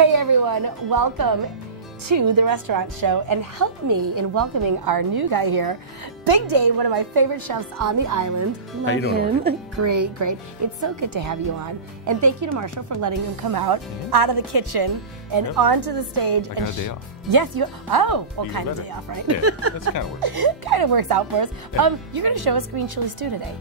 Hey everyone, welcome to the restaurant show, and help me in welcoming our new guy here, Big Dave, one of my favorite chefs on the island. Love How you doing? him. Great, great. It's so good to have you on. And thank you to Marshall for letting him come out of the kitchen and onto the stage. I got a day off. Yes, you. Oh, well, Even kind of better. day off, right? Yeah, that's kind of works. Kind of works out for us. Yeah. You're going to show us green chili stew today.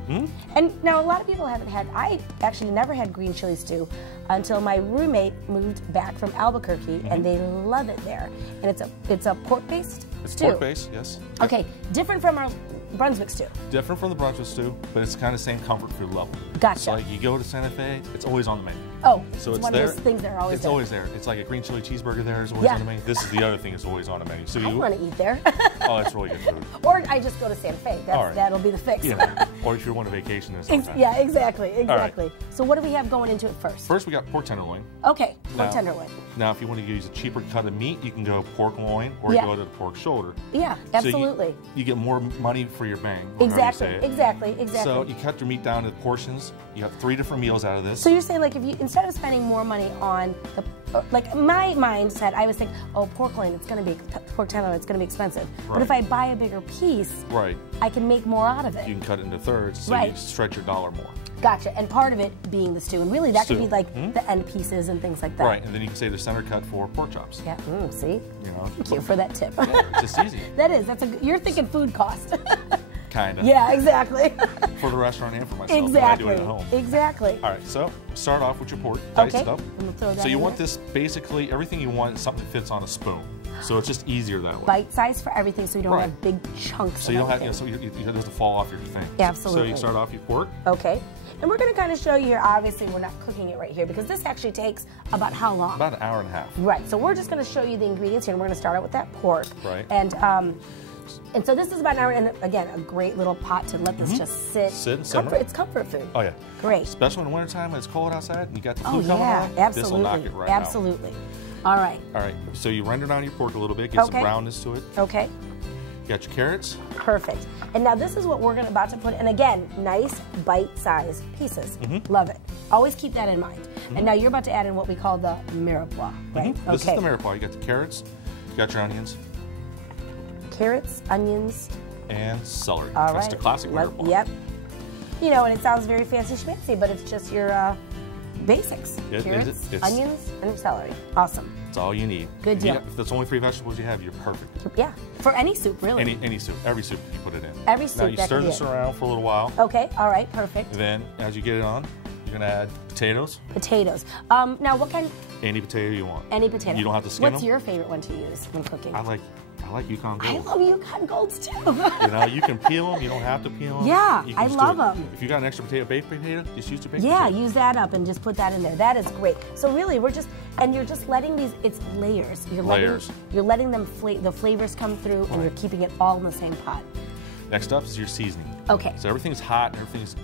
And now a lot of people haven't had. I actually never had green chili stew until my roommate moved back from Albuquerque, and they love it there. And it's a pork-based It's stew. pork-based, yes. Okay, different from our Brunswick stew. Different from the Brunswick stew, but it's kind of same comfort food level. Gotcha. So like you go to Santa Fe, it's always on the menu. Oh, So it's one there. of those things that are always It's there. always there. It's like a green chili cheeseburger there is always on the menu. This is the other thing that's always on the menu. So I you, want to eat there. oh, it's really good food. Or I just go to Santa Fe. All right. That'll be the fix. Yeah. Or if you want a vacation, there's no time. Yeah, exactly. right. So what do we have going into it first? First, we got pork tenderloin. Okay, pork Now- tenderloin. Now, if you want to use a cheaper cut of meat, you can go pork loin or you go to the pork shoulder. Yeah, So absolutely. you get more money for your bang. however you Exactly, say it. exactly. So you cut your meat down to portions. You have 3 different meals out of this. So you're saying, like, if you, instead of spending more money on the, like my mindset, I was thinking, oh, pork loin, it's going to be, pork tenderloin, it's going to be expensive. But if I buy a bigger piece, Right. I can make more out of it. You can cut it into thirds, so Right. you stretch your dollar more. Gotcha. And part of it being the stew. And really, that could Stew. be like the end pieces and things like that. Right, and then you can say the center cut for pork chops. Yeah. See? You know, Thank you for that tip. yeah, it's just easy. That is. You're thinking food cost. Kind of. Yeah, exactly. For the restaurant and for myself. Exactly. When I do it at home. Exactly. All right, so start off with your pork, dice Okay. it up. I'm gonna throw that So you in want there. this, basically, everything you want is something that fits on a spoon. So it's just easier that way. Bite size for everything, so you don't Right. have big chunks. So you of don't have, everything. so you don't have to fall off your thing. Absolutely. So you start off your pork. Okay. And we're going to kind of show you here, obviously we're not cooking it right here because this actually takes about how long? About an hour and a half. Right. So we're just going to show you the ingredients here, and we're going to start out with that pork. Right. And so this is about an hour, and again, a great little pot to let this just sit. Sit and simmer. It's comfort food. Oh yeah. Great. Especially in the wintertime when it's cold outside and you got the Oh food coming yeah, on. absolutely. This will knock it right out. Absolutely. All right. All right, so you render down your pork a little bit, get some Okay. brownness to it. Okay. You got your carrots. Perfect. And now this is what we're about to put, and again, nice bite-sized pieces. Love it. Always keep that in mind. And now you're about to add in what we call the mirepoix, right? This is the mirepoix. You got the carrots, you got your onions, Carrots, onions. and celery. All That's right. the classic mirepoix. Yep. You know, and it sounds very fancy schmancy, but it's just your basics. It- Carrots, it's- onions, and celery. Awesome. That's all you need. Good If you deal. got- if that's only 3 vegetables you have, you're perfect. Yeah. For any soup, really. Any soup, every soup you put it in. Every soup Now you that stir can be this it. around for a little while. Okay. All right. Perfect. Then, as you get it on, you're gonna add potatoes. Potatoes. Now, what kind? Any potato you want. Any potato. You don't have to skin What's them. your favorite one to use when cooking? I like Yukon I Gold. love Yukon Golds too. You know, you can peel them. You don't have to peel them. Yeah, You can I just love do it. 'em. If you got an extra baked potato, just use the baked Yeah, potato. use that up and just put that in there. That is great. So really, you're just letting these. It's layers. Layers. You're letting them the flavors come through, and you're keeping it all in the same pot. Next up is your seasoning. Okay. So everything's hot.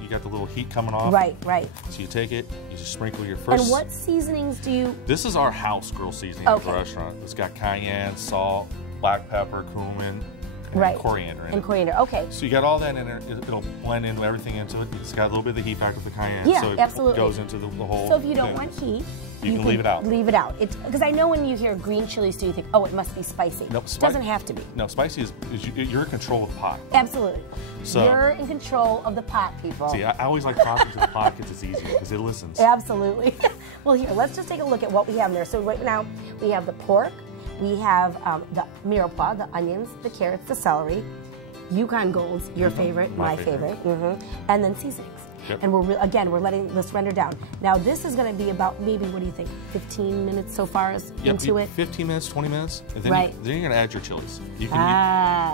You got the little heat coming off. Right. Right. So you take it. You just sprinkle your first. And what seasonings do you? This is our house grill seasoning at the Okay. restaurant. It's got cayenne, salt, black pepper, cumin, and Right. coriander in And it. coriander. Okay. So you got all that in there. It'll blend in everything into it. It's got a little bit of the heat factor of the cayenne. Yeah, so it absolutely. goes into the whole So if you don't thing. want heat, You can leave it out. Leave it out. Because I know when you hear green chili stew, you think, oh, it must be spicy. Nope, It doesn't have to be. No, spicy is you're in control of the pot. Absolutely. So- You're in control of the pot, people. See, I always like talking to the pot because it's easier because it listens. Absolutely. Well, here, let's just take a look at what we have there. So right now, we have the pork, we have the mirepoix, the onions, the carrots, the celery, Yukon Golds, your favorite, my favorite, and then seasonings. Yep. And we're letting this render down. Now, this is going to be about maybe, what do you think, 15 minutes so far into it? 15 minutes, 20 minutes, and then, Right. then you're going to add your chilies. You can,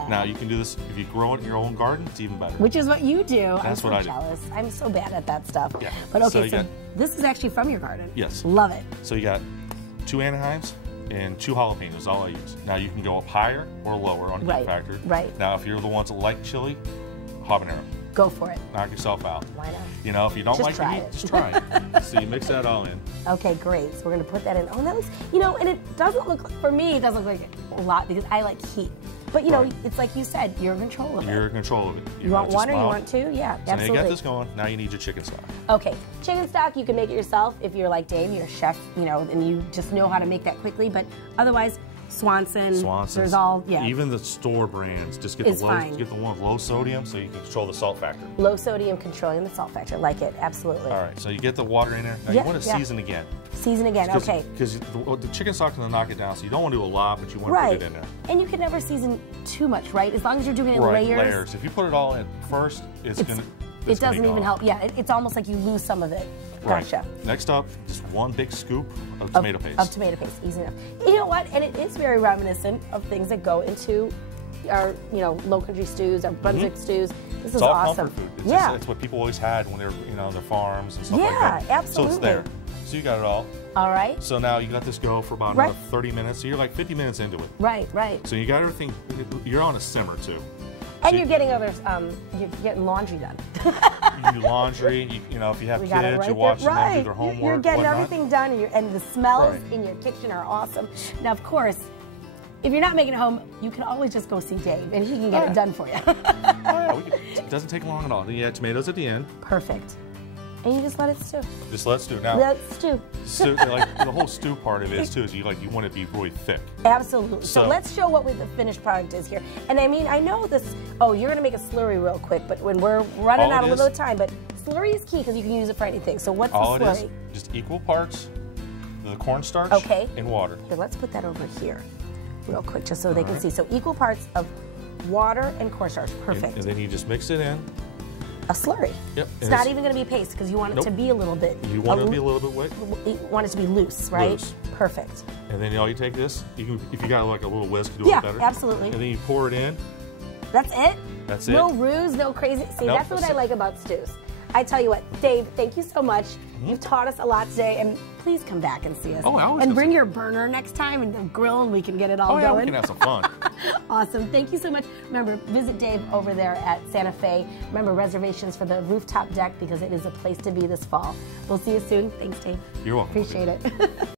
now, you can do this, if you grow it in your own garden, it's even better. Which is what you do. That's I'm so what I do. jealous. I'm so bad at that stuff. Yeah. But okay, So you so got- this is actually from your garden. Yes. Love it. So you got 2 Anaheims and 2 jalapenos, all I use. Now, you can go up higher or lower on heat Right, factor. right. Now, if you're the ones that like chili, habanero. Go for it. Knock yourself out. Why not? You know, if you don't Just like the try heat, it. just try it. So you mix that all in. Okay, great. So we're going to put that in. Oh, that looks, and it doesn't look, for me, it doesn't look like a lot because I like heat. But you know, Right. it's like you said, you're in control of it. You're in control of it. You want just one or you smile. want two? Yeah, So now you absolutely. got this going. Now you need your chicken stock. Okay, chicken stock, you can make it yourself if you're like Dave, you're a chef, you know, and you just know how to make that quickly. But otherwise, Swanson's, there's all, yeah. Even the store brands, just get It's the fine. get the one with low sodium so you can control the salt factor. Low sodium, controlling the salt factor, like it, absolutely. All right, so you get the water in there. Now Yeah, you want to yeah. season again. Season again, okay. Because the chicken stock's going to knock it down, so you don't want to do a lot, but you want to Right, put it in there. and you can never season too much, right? As long as you're doing it in Right, layers. layers. If you put it all in first, it's going to. It doesn't even help. Yeah, it's almost like you lose some of it. Right. Gotcha. Next up, just one big scoop of tomato paste. Of tomato paste, easy enough. You know what? And it is very reminiscent of things that go into our, you know, low country stews, our Brunswick stews. This is It's all awesome. comfort food. It's Yeah. just, it's what people always had when they were, you know, their farms and stuff like Yeah, that. absolutely. So it's there. So you got it all. All right. So now you let this go for about Right. another 30 minutes. So you're like 50 minutes into it. Right, right. So you got everything. You're on a simmer too. And So you're getting other, you're getting laundry done. You do laundry. You know, if you have We kids, got it right you're watching there. them do Right. their homework. You're getting whatnot. everything done, and the smells Right. in your kitchen are awesome. Now, of course, if you're not making it home, you can always just go see Dave, and he can get it done for you. It doesn't take long at all. Then you add tomatoes at the end. Perfect. And you just let it stew. Just let it stew. Now, Let it stew. stew, like the whole stew part of it is too. Is you want it to be really thick. Absolutely. So So- let's show what the finished product is here. And I mean, I know this, oh, you're gonna make a slurry real quick, but when we're running All out it a little is- time, but slurry is key because you can use it for anything. So what's All the it slurry? is, just equal parts the cornstarch Okay. and water. Here, let's put that over here real quick just so they can right. see. So equal parts of water and cornstarch. Perfect. And then you just mix it in. A slurry. Yep. It's and not even going to be paste because you want it Nope. to be a little bit. You want it to be a little bit wet. You want it to be loose, right? Loose. Perfect. And then all you take this, you can, if you got like a little whisk, do Yeah, it better. absolutely. And then you pour it in. That's it? That's No it. ruse, no crazy. See, Nope, that's what that's I it. like about stews. I tell you what, Dave, thank you so much. Mm-hmm. You've taught us a lot today, and please come back and see us. Oh, I always and come bring see- your burner next time and the grill, and we can get it all Oh yeah, we going. can have some fun. Awesome. Thank you so much. Remember, visit Dave over there at Santa Fe. Remember, reservations for the rooftop deck because it is a place to be this fall. We'll see you soon. Thanks, Dave. You're welcome. Appreciate it.